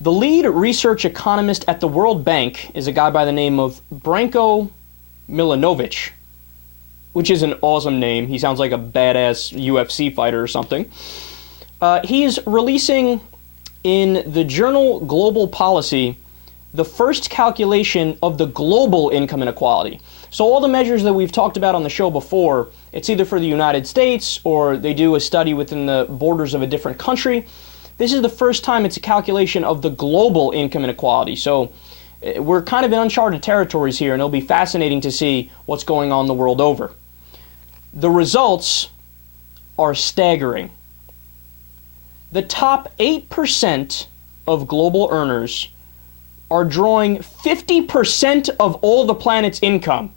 The lead research economist at the World Bank is a guy by the name of Branko Milanovic, which is an awesome name. He sounds like a badass UFC fighter or something. He's releasing in the journal Global Policy the first calculation of the global income inequality. So all the measures that we've talked about on the show before, it's either for the United States or they do a study within the borders of a different country. This is the first time it's a calculation of the global income inequality. So we're kind of in uncharted territories here, and it'll be fascinating to see what's going on the world over. The results are staggering. The top 8% of global earners are drawing 50% of all the planet's income.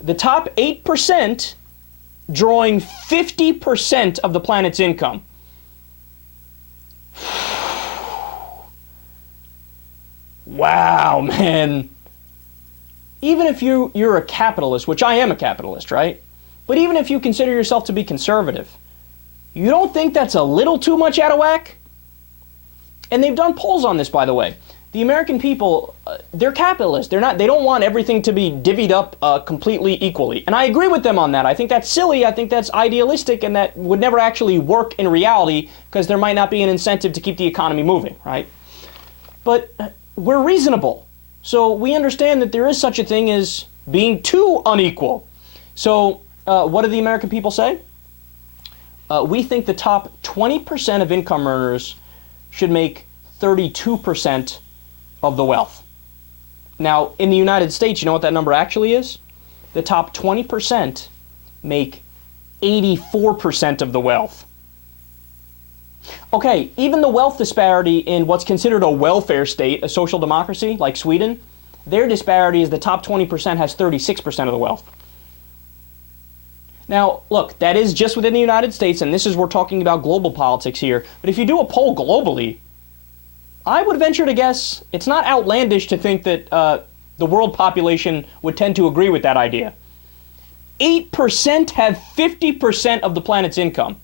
The top 8% drawing 50% of the planet's income. Wow, man. Even if you're a capitalist, which I am a capitalist, right? But even if you consider yourself to be conservative, you don't think that's a little too much out of whack? And they've done polls on this, by the way. The American people, they're capitalists. They don't want everything to be divvied up completely equally. And I agree with them on that. I think that's silly. I think that's idealistic, and that would never actually work in reality because there might not be an incentive to keep the economy moving, right? But we're reasonable. So we understand that there is such a thing as being too unequal. So what do the American people say? We think the top 20% of income earners should make 32% of the wealth. Now, in the United States, you know what that number actually is? The top 20% make 84% of the wealth. Okay, even the wealth disparity in what's considered a welfare state, a social democracy like Sweden, their disparity is the top 20% has 36% of the wealth. Now, look, that is just within the United States, and we're talking about global politics here. But if you do a poll globally, I would venture to guess it's not outlandish to think that the world population would tend to agree with that idea. 8% have 50% of the planet's income.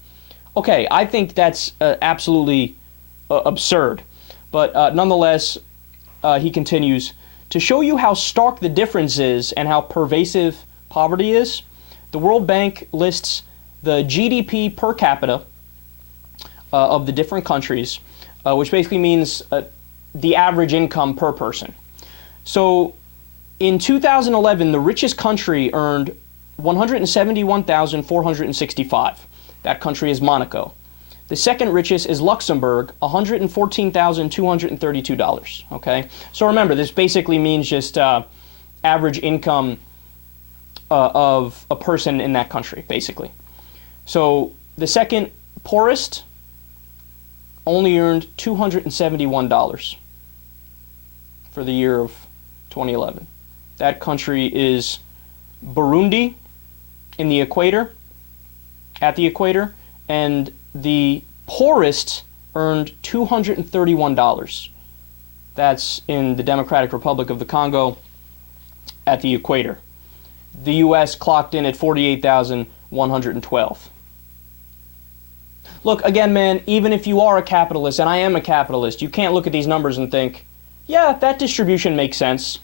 Okay, I think that's absolutely absurd. But nonetheless, he continues, to show you how stark the difference is and how pervasive poverty is, the World Bank lists the GDP per capita of the different countries, which basically means the average income per person. So in 2011, the richest country earned $171,465. That country is Monaco. The second richest is Luxembourg, $114,232. Okay? So remember, this basically means just average income of a person in that country, basically. So the second poorest only earned $271 for the year of 2011. That country is Burundi in the Equator, at the Equator, and the poorest earned $231. That's in the Democratic Republic of the Congo at the Equator. The U.S. clocked in at 48,112. Look, again, man, even if you are a capitalist, and I am a capitalist, you can't look at these numbers and think, yeah, that distribution makes sense.